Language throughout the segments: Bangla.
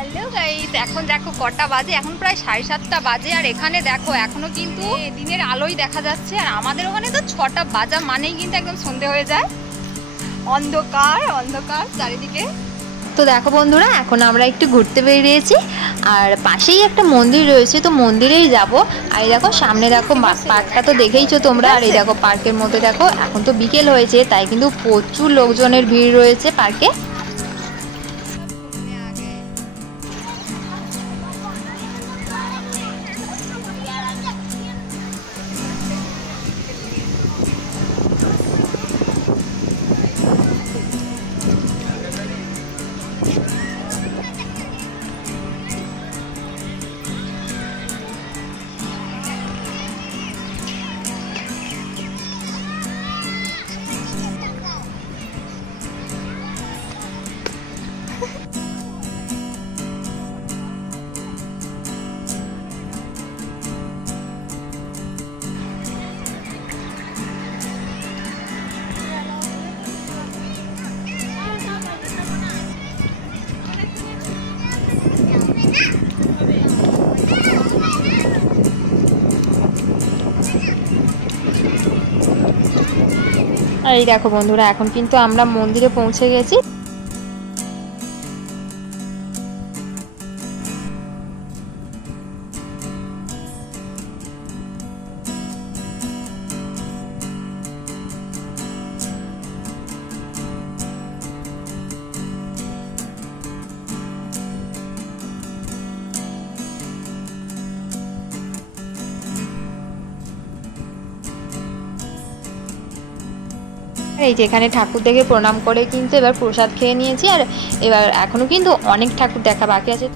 হ্যালো গাইস, এখন দেখো কটা বাজে, এখন প্রায় 7:30 বাজে। আর এখানে দেখো এখনো কিন্তু দিনের আলোই দেখা যাচ্ছে। আর আমাদের ওখানে তো 6টা বাজা মানেই কিন্তু একদম সন্ধে হয়ে যায়, অন্ধকার অন্ধকার চারিদিকে। তো দেখো বন্ধুরা, এখন আমরা একটু ঘুরতে বেরিয়েছি আর পাশেই একটা মন্দির রয়েছে, তো মন্দিরেই যাব। আর এই দেখো সামনে দেখো পার্কটা তো দেখেইছো তোমরা। আর এই দেখো পার্কের মধ্যে দেখো এখন তো বিকেল হয়েছে, তাই কিন্তু প্রচুর লোকজনের ভিড় রয়েছে পার্কে। আর এই দেখো বন্ধুরা, এখন কিন্তু আমরা মন্দিরে পৌঁছে গেছি। এই যে এখানে ঠাকুর দেখে প্রণাম করে কিন্তু এবার প্রসাদ খেয়ে নিয়েছি। আর এবার এখনো কিন্তু অনেক ঠাকুর দেখা বাকি আছে।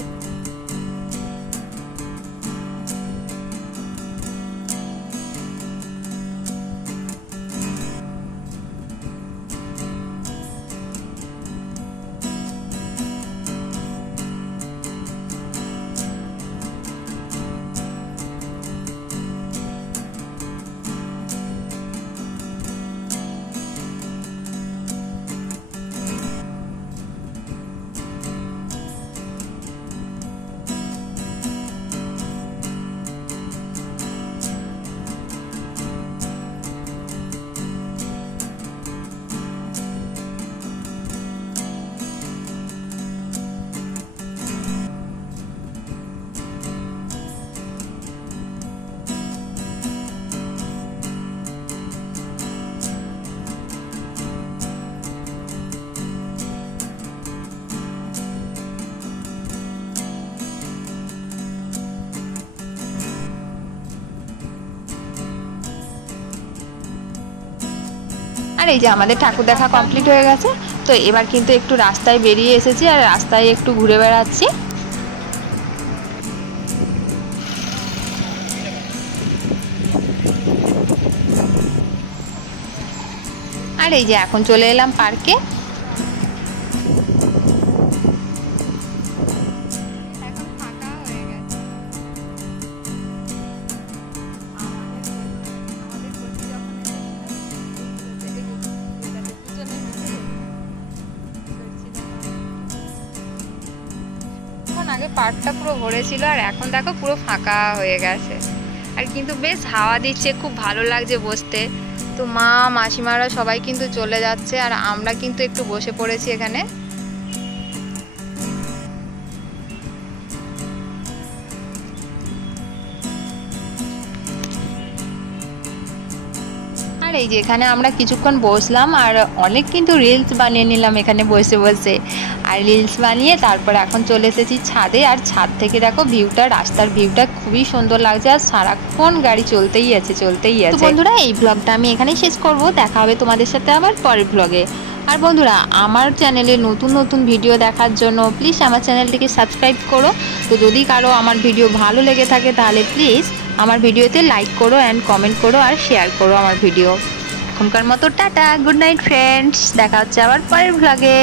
আর এই যে আমাদের ঠাকুর দেখা কমপ্লিট হয়ে গেছে। তো এবার কিন্তু একটু রাস্তায় বেরিয়ে এসেছি আর রাস্তায় একটু ঘুরে বেড়াচ্ছি। আর এই যে এখন চলে এলাম পার্কে। আগে পার্কটা পুরো ভরেছিল আর এখন দেখো পুরো ফাঁকা হয়ে গেছে। আর কিন্তু বেশ হাওয়া দিচ্ছে, খুব ভালো লাগছে বসতে। তো মা মাসিমারা সবাই কিন্তু চলে যাচ্ছে আর আমরা কিন্তু একটু বসে পড়েছি এখানে। আর এই যে এখানে আমরা কিছুক্ষণ বসলাম আর অনেক কিন্তু রিলস বানিয়ে নিলাম এখানে বসে বসে। আর রিলস বানিয়ে তারপর এখন চলে এসেছি ছাদে। আর ছাদ থেকে দেখো ভিউটা, রাস্তার ভিউটা খুবই সুন্দর লাগছে। আর সারাক্ষণ গাড়ি চলতেই আছে। তো বন্ধুরা, এই ব্লগটা আমি এখানেই শেষ করব। দেখা হবে তোমাদের সাথে আবার পরের ব্লগে। আর বন্ধুরা, আমার চ্যানেলে নতুন নতুন ভিডিও দেখার জন্য প্লিজ আমার চ্যানেলটিকে সাবস্ক্রাইব করো। তো যদি কারো আমার ভিডিও ভালো লেগে থাকে তাহলে প্লিজ আমার ভিডিওতে লাইক করো অ্যান্ড কমেন্ট করো আর শেয়ার করো আমার ভিডিও। এখনকার মতো টাটা, গুড নাইট ফ্রেন্ডস, দেখা হচ্ছে আবার পরের ব্লগে।